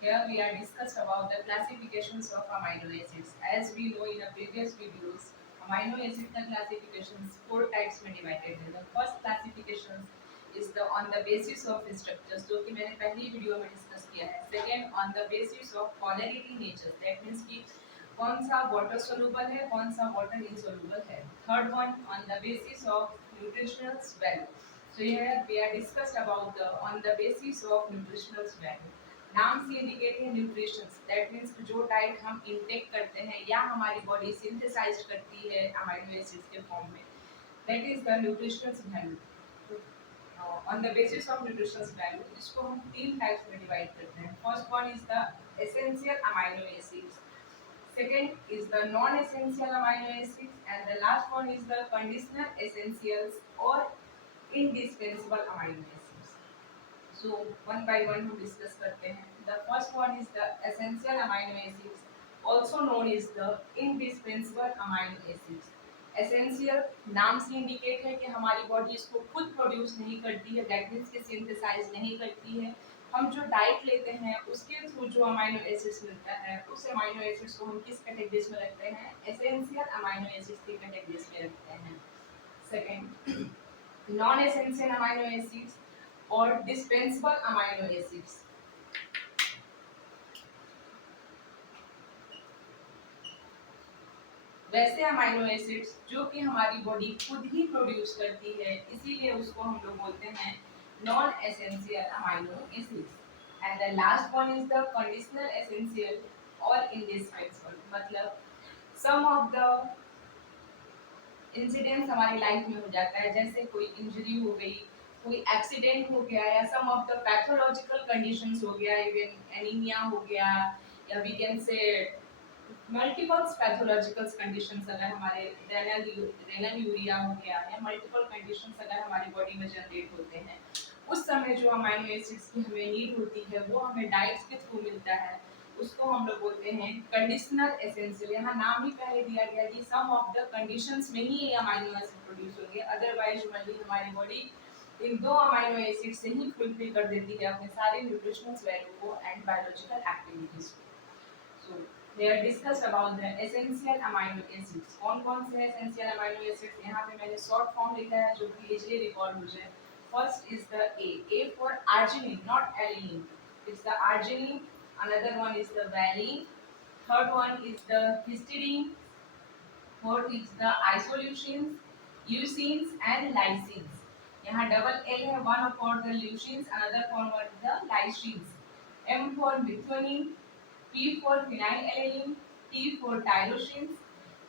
Here we are discussed about the classifications of amino acids. As we know in the previous videos, amino acid का classifications four types में divided है. The first classification is the on the basis of structures, जो कि मैंने पहली video में discuss किया है. Second, on the basis of polarity nature, that means कि कौन सा water soluble है, कौन सा water insoluble है. Third one, on the basis of nutritional value. So here we are discussed about the on the basis of nutritional value. नाम से indicate है न्यूट्रिशंस, दैट मींस जो डाइट हम इनटेक करते हैं या हमारी बॉडी सिंथेसाइज करती है अमीनो एसिड्स के फॉर्म में, that is the nutritions value. On the basis of nutritions value इसको हम तीन टाइप्स में डिवाइड करते हैं. First one is the essential amino acids, second is the non-essential amino acids, and the last one is the conditional essentials or indispensable amino acids. So one by one हम discuss करते हैं. The first one is the essential amino acids, also known as the indispensable amino acids. Essential नाम से indicate है कि हमारी body इसको खुद प्रोड्यूस नहीं करती है, दैट मीन्स कि सिंथेसाइज नहीं करती है. हम जो डाइट लेते हैं उसके थ्रू जो अमाइनो एसिड्स मिलता है, उस अमाइनो एसिड्स को हम किस कैटेगरीज में रखते हैं? एसेंशियल अमाइनो एसिड्स की कैटेगरीज में रखते हैं. Second, non essential amino acids और डिस्पेंसेबल अमाइनो एसिड्स. वैसे अमाइनो एसिड्स जो कि हमारी बॉडी खुद ही प्रोड्यूस करती है, इसीलिए उसको हम लोग बोलते हैं non essential amino acids. And the last one is the conditional essential और इंडिस्पेंसेबल. मतलब सम ऑफ द इंसिडेंट्स हमारी लाइफ में हो जाता है, जैसे कोई इंजरी हो गई, कोई एक्सीडेंट हो गया, या some of the pathological conditions हो गया, इवन एनीमिया हो गया, या we can say multiple pathological conditions अगर हमारे रेनल यूरिया हो गया, या मल्टीपल कंडीशंस अगर हमारी बॉडी में जनरेट होते हैं, उस समय जो अमाइनो एसिड्स की हमें नीड होती है वो हमें डाइट्स के थ्रू मिलता है, उसको हम लोग बोलते हैं कंडीशनल एसेंशियल. यहाँ नाम ही पहले दिया गया कि सम ऑफ द कंडीशंस में ही ये अमाइनो एसिड प्रोड्यूस होंगे, अदरवाइज ओनली हमारी बॉडी इन दो अमाइनो एसिड से ही फुलफिल कर देती है अपने सारे न्यूट्रिशनल वैल्यू को एंड बायोलॉजिकल एक्टिविटीज को. सो they are discussed about the essential amino acids. कौन कौन से essential amino acids? यहाँ पे मैंने short form लिखा है जो कि easily recall हो जाए. First is the A for arginine, not alanine. It's the arginine. Another one is the valine. Third one is the histidine. Fourth is the isoleucines, leucines and lysines. यहाँ double L है, one for the leucines, another for the lysines. M for methionine, P for phenylalanine, T for tyrosines,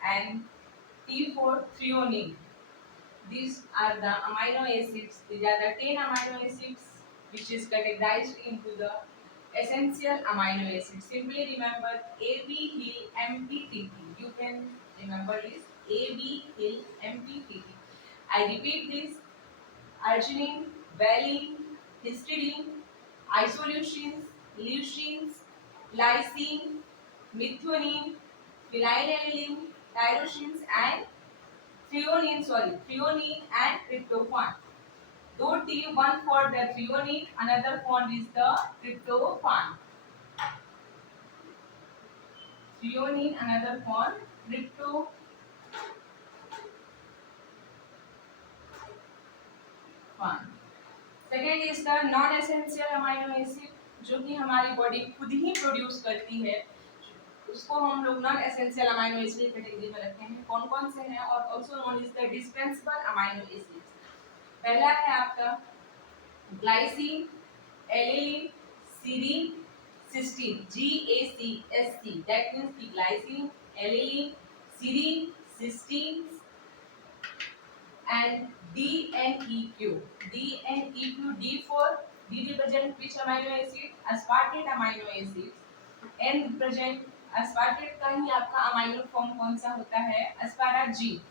and T for threonine. These are the amino acids. These are the 10 amino acids which is categorized into the essential amino acids. Simply remember AB, HIL, MPTT. You can remember this AB, HIL, MPTT. I repeat this: arginine, valine, histidine, isoleucines, leucines, lysine, methionine, phenylalanine, tyrosines and threonine and tryptophan. दो T, one for the threonine, another one is the tryptophan. Threonine, another one tryptophan. Second is the non essential amino acid जो कि हमारी body खुद ही produce करती है, उसको हम लोग non essential amino acid category में रखते हैं. कौन कौन से हैं? और also known is the dispensable amino acids. पहला है आपका glycine, alanine, serine, cysteine. GACST, that means की glycine, alanine, serine, cysteine and DNEQ. DNEQ, D for D represent which amino acid? Aspartate amino acids. N represent aspartate का ही आपका amino form कौन सा होता है? asparagine.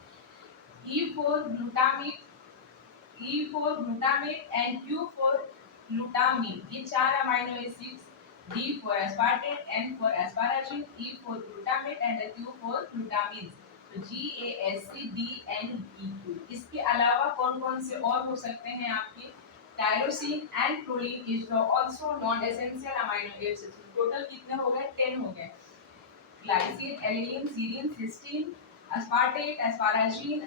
E for glutamate, E for glutamate and Q for glutamine. ये चार amino acids. D for aspartate, N for asparagine, E for glutamate and Q for glutamine. तो GASC, DNEQ. इसके अलावा कौन कौन से और हो सकते हैं आपके? Tyrosine and proline is also non essential amino acids. Total कितने हो गए? 10 हो गए। Glycine, alanine, serine, cysteine, aspartate, asparagine,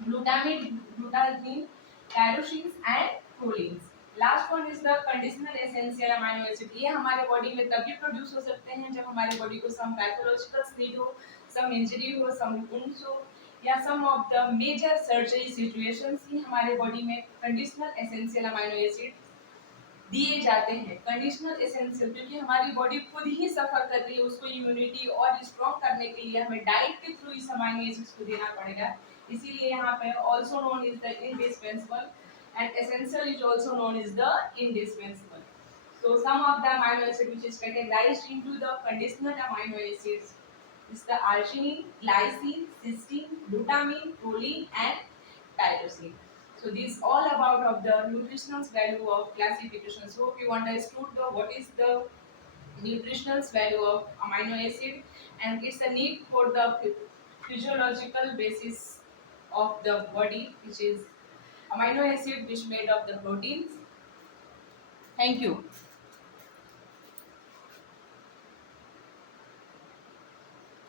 glutamate, glutazine, tyrosines and prolines. Last one is the conditional essential amino acid. ये हमारे बॉडी में तभी प्रोड्यूस हो सकते हैं जब हमारे बॉडी को सम पैथोलॉजिकल नीड हो, सम इंजरी हो, सम वुंड्स हो, या some of the major surgery situations ही हमारे बॉडी में कंडीशनल एसेंशियल अमाइनो एसिड दिए जाते हैं। कंडीशनल एसेंशियल क्योंकि हमारी बॉडी खुद ही सफर कर रही है, उसको इम्यूनिटी और स्ट्रॉन्ग करने के लिए हमें डाइट के थ्रू इस अमाइनो एसिड्स को देना पड़ेगा। इसीलिए यहाँ पे also known is the indispensable and essential is also known as the indispensable. So some of the amino acid which is categorized into the conditional amino acids is the arginine, glycine, cysteine, glutamine, proline and tyrosine. So these all about of the nutritional value of classification. So hope you understood the what is the nutritional value of amino acid and it's a need for the physiological basis of the body, which is amino acid which made of the proteins. Thank you.